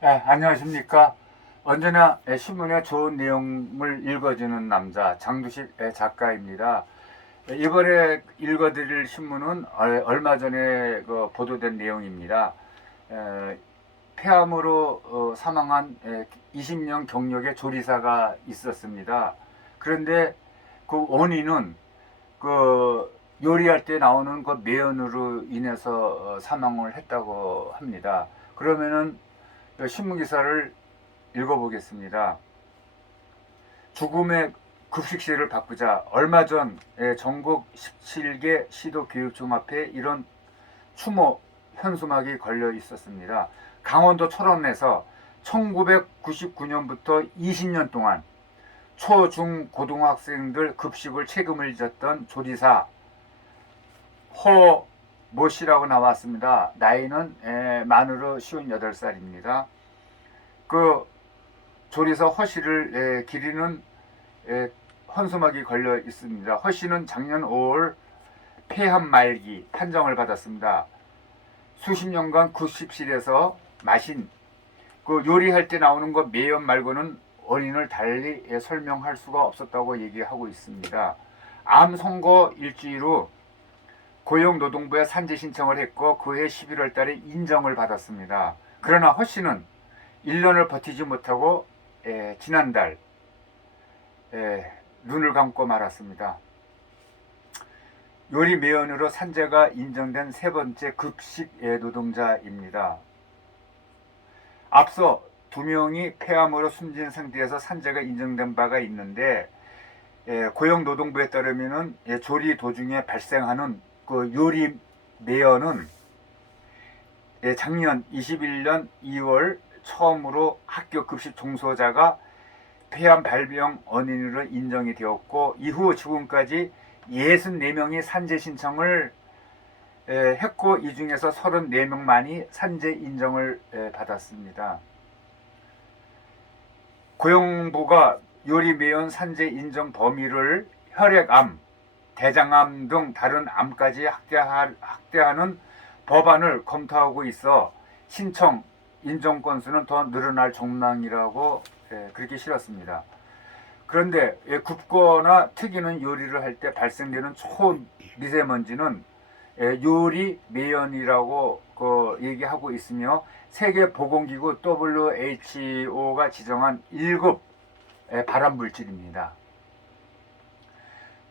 안녕하십니까. 언제나 신문에 좋은 내용을 읽어주는 남자 장두식 작가입니다. 이번에 읽어드릴 신문은 얼마 전에 보도된 내용입니다. 폐암으로 사망한 20년 경력의 조리사가 있었습니다. 그런데 그 원인은 그 요리할 때 나오는 그 매연으로 인해서 사망을 했다고 합니다. 그러면은 신문 기사를 읽어보겠습니다. 죽음의 급식실을 바꾸자. 얼마 전 전국 17개 시도 교육종합회에 이런 추모 현수막이 걸려 있었습니다. 강원도 철원에서 1999년부터 20년 동안 초, 중, 고등학생들 급식을 책임을 졌던 조리사 허모 씨라고 나왔습니다. 나이는 만으로 58살입니다. 그 조리사 허 씨를 기리는 헌수막이 걸려 있습니다. 허 씨는 작년 5월 폐암 말기 판정을 받았습니다. 수십 년간 급식실에서 마신 그 요리할 때 나오는 거 매연 말고는 원인을 달리 설명할 수가 없었다고 얘기하고 있습니다. 암 선고 일주일 후 고용노동부에 산재 신청을 했고 그해 11월 달에 인정을 받았습니다. 그러나 허 씨는 1년을 버티지 못하고 지난달 눈을 감고 말았습니다. 요리 매연으로 산재가 인정된 세 번째 급식 노동자입니다. 앞서 2명이 폐암으로 숨진 상태에서 산재가 인정된 바가 있는데 고용노동부에 따르면 조리 도중에 발생하는 그 요리 매연은 작년 21년 2월 처음으로 학교 급식 종소자가 폐암 발병 원인으로 인정이 되었고 이후 지금까지 64명이 산재 신청을 했고 이 중에서 34명만이 산재 인정을 받았습니다. 고용부가 요리 매연 산재 인정 범위를 혈액암, 대장암 등 다른 암까지 확대하는 법안을 검토하고 있어 신청 인정 건수는 더 늘어날 전망이라고 그렇게 실었습니다. 그런데 굽거나 튀기는 요리를 할 때 발생되는 초미세먼지는 요리 매연이라고 얘기하고 있으며 세계보건기구 WHO가 지정한 1급 발암 물질입니다.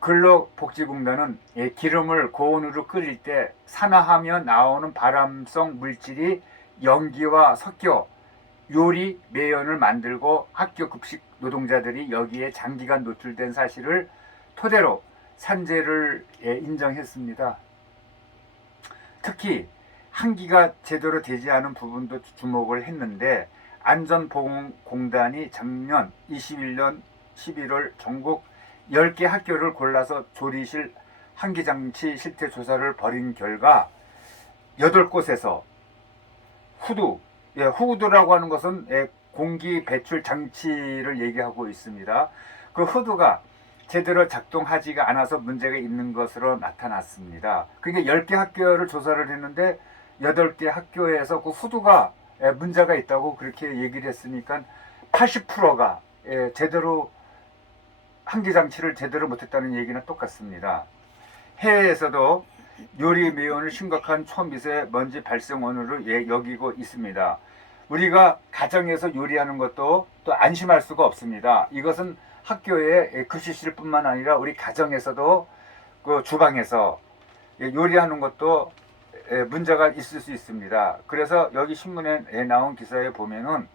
근로복지공단은 기름을 고온으로 끓일 때 산화하며 나오는 발암성 물질이 연기와 섞여 요리 매연을 만들고 학교 급식 노동자들이 여기에 장기간 노출된 사실을 토대로 산재를 인정했습니다. 특히 환기가 제대로 되지 않은 부분도 주목을 했는데 안전보건공단이 작년 21년 11월 전국 10개 학교를 골라서 조리실 환기장치 실태 조사를 벌인 결과 8곳에서 후드라고 하는 것은 공기 배출 장치를 얘기하고 있습니다. 그 후드가 제대로 작동하지가 않아서 문제가 있는 것으로 나타났습니다. 그러니까 10개 학교를 조사를 했는데 8개 학교에서 그 후드가 문제가 있다고 그렇게 얘기를 했으니까 80%가 제대로 환기장치를 제대로 못했다는 얘기는 똑같습니다. 해외에서도 요리 매연을 심각한 초미세먼지 발생원으로 여기고 있습니다. 우리가 가정에서 요리하는 것도 또 안심할 수가 없습니다. 이것은 학교의 급식실뿐만 아니라 우리 가정에서도 그 주방에서 요리하는 것도 문제가 있을 수 있습니다. 그래서 여기 신문에 나온 기사에 보면은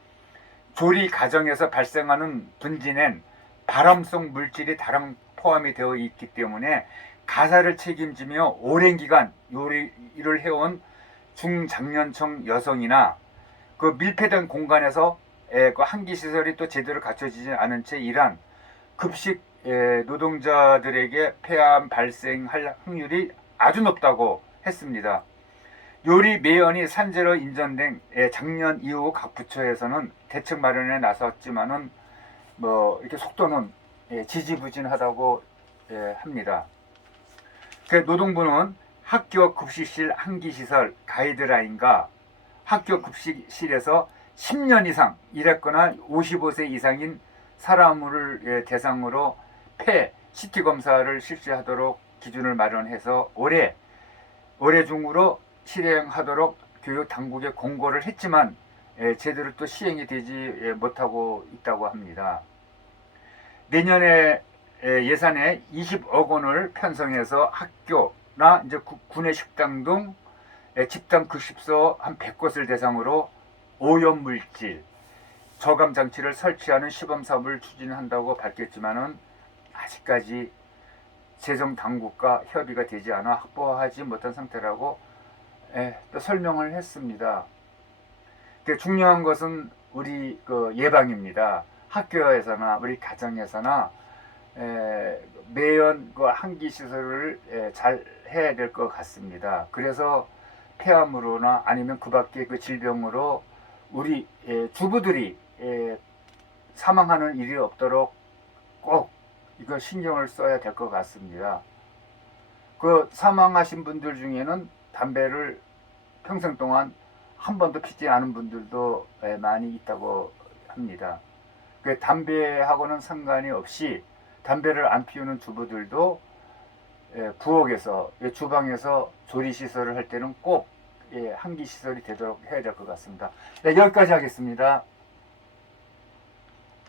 조리 과정에서 발생하는 분진엔 발암성 물질이 다량 포함이 되어 있기 때문에 가사를 책임지며 오랜 기간 요리를 해온 중장년층 여성이나 그 밀폐된 공간에서 그 환기 시설이 또 제대로 갖춰지지 않은 채 일한 급식 노동자들에게 폐암 발생할 확률이 아주 높다고 했습니다. 요리 매연이 산재로 인정된 작년 이후 각 부처에서는 대책 마련에 나섰지만은 뭐 이렇게 속도는 지지부진하다고 합니다. 그 노동부는 학교 급식실 환기시설 가이드라인과 학교 급식실에서 10년 이상 일했거나 55세 이상인 사람을 대상으로 CT 검사를 실시하도록 기준을 마련해서 올해 중으로 실행하도록 교육 당국에 공고를 했지만 제대로 또 시행이 되지 못하고 있다고 합니다. 내년에 예산에 20억 원을 편성해서 학교나 이제 구내 식당 등 집단 급식소 한 100곳을 대상으로 오염물질 저감 장치를 설치하는 시범 사업을 추진한다고 밝혔지만은 아직까지 재정 당국과 협의가 되지 않아 확보하지 못한 상태라고 또 설명을 했습니다. 중요한 것은 우리 예방입니다. 학교에서나 우리 가정에서나 매연 한기 시설을 잘 해야 될 것 같습니다. 그래서 폐암으로나 아니면 그 밖에 질병으로 우리 주부들이 사망하는 일이 없도록 꼭 이거 신경을 써야 될 것 같습니다. 사망하신 분들 중에는 담배를 평생 동안 한 번도 피지 않은 분들도 많이 있다고 합니다. 담배하고는 상관이 없이 담배를 안 피우는 주부들도 부엌에서 주방에서 조리 시설을 할 때는 꼭 한기 시설이 되도록 해야 될 것 같습니다. 네, 여기까지 하겠습니다.